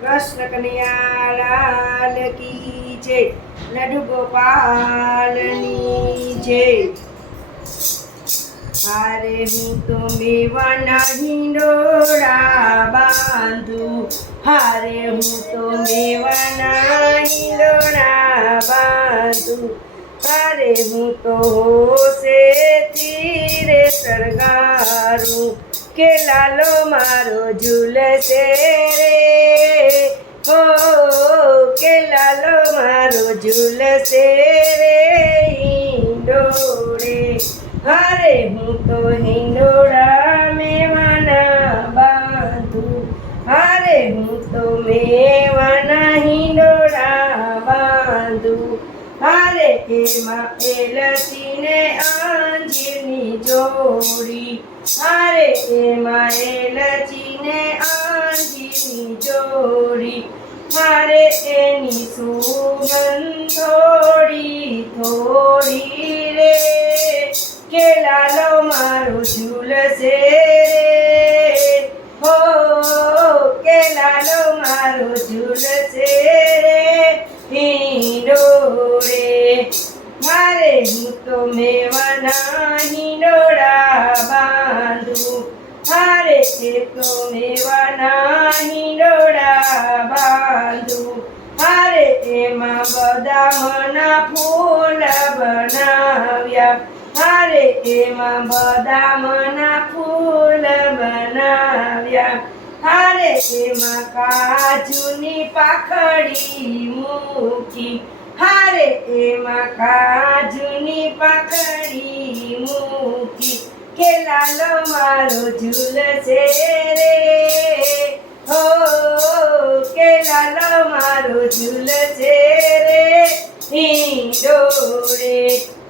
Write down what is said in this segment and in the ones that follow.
કૃષ્ણ કનૈયા લાલ કી જય. લડુ ગોપાલની જય. હારે હું તો મેવાના હિંડોળા બાંધુ. હારે હું તો મેવાના હિંડોળા બાંધુ. હારે હું તો હોશે તીરે સરગારું કે લાલો મારો ઝૂલશે ઝૂલશે રે હિંડોળે અરે હું તો હિંડોળા મેવાના બાંધુ. હારે હું તો મેવાના હિંડોળા બાંધુ. અરે એમાં એલચીને અંજીરની જોડી. અરે એમાં એલચીને હારે એની સુગંધ થોડી થોડી રે. કે લાલો મારો ઝૂલશે રે. હો, કે લાલો મારો ઝૂલશે રે. હિંડોળે મારે હું તો મેવાના હિંડોળા બાંધું. હારે એ તો મેવાના બાંધું હારે એમાં બદામના ફૂલ બનાવ્યા. હારે એમાં બદામના ફૂલ બનાવ્યા. હારે એમાં કાજુની પાખડી મૂકી. હારે એમાં કાજુની પાખડી મૂકી. કે લાલો મારો ઝૂલશે રે. ઝૂલશે રે હિંડોળે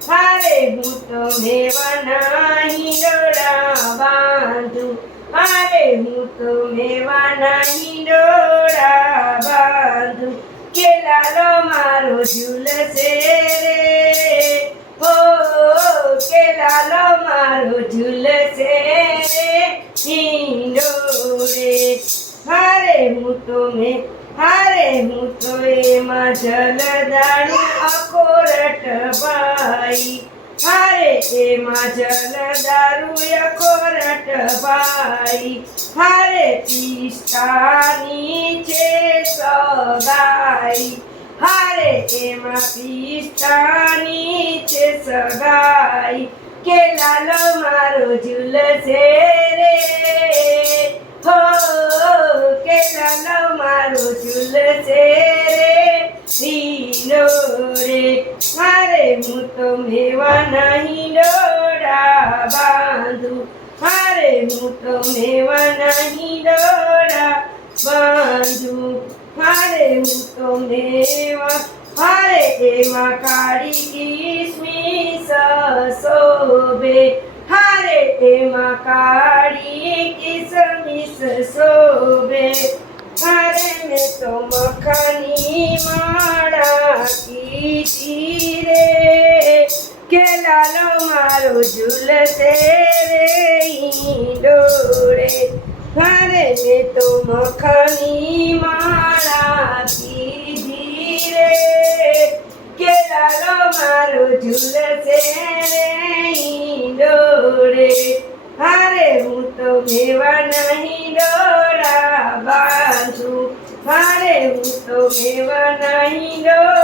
હારે હું તો મેવાના હિંડોળા બાંધું. હારે હું તો મેવાના હિંડોળા બાંધું. કેલાલો મારો ઝૂલશે રે. હો કેલાલો મારો ઝૂલશે રે હિંડોળે હારે હું તો મે હારે હું તો એમાં જલદાણી અકોરટ બાઈ હારે એમાં જલદારૂ અકોરટ બાઈ હારે પિસ્તાની છે સગાઈ. હારે એમાં પિસ્તાની છે સગાઈ. કે લાલો મારો ઝુલસે રે હું તો નહીં ડોરા બાંધું. મારે હું તો નહીં ડોરા બાંધું. મારે હું તો મેવા મારે એમાં કાળી કિસમિસ શોભે. હારે એમાં કાળી કિસમિસ શોભે. હારે મેં તો મખાની માળા કીધી. ઝૂલશે રે હિંડોળે હારે મેં તો મખની માળા કીધી રે. કે લાલો મારો ઝૂલશે રે હિંડોળે હારે હું તો મેવા નહીં હિંડોળા બાંધું. હારે હું તો મેવા નહીં બાંધું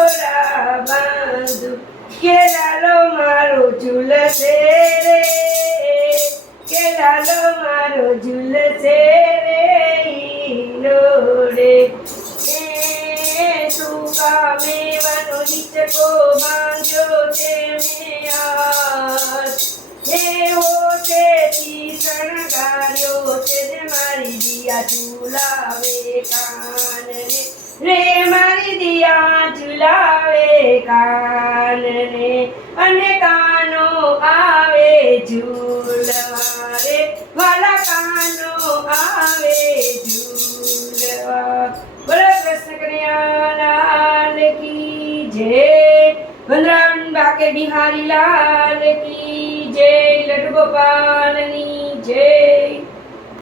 કે લાલો મારો ઝૂલશે રે કે લાલો મારો ઝૂલશે રે લોડે તું કામેવાનો નીચકો બાંધ્યો છે મેં આજ. હે હો તે તી શણગાર્યો છે મારી દિયા ઝુલાવે. કાનને. રે મારી દિયા ઝુલાવે કાનને અને કાનો આવે ઝૂલવા રે વાલા કાનો આવે ઝૂલવા બોલો કૃષ્ણ કન્યાલાલ કી જય. વંદરાન બાકે બિહારી લાલ કી જય. લડુ ગોપાલની જય.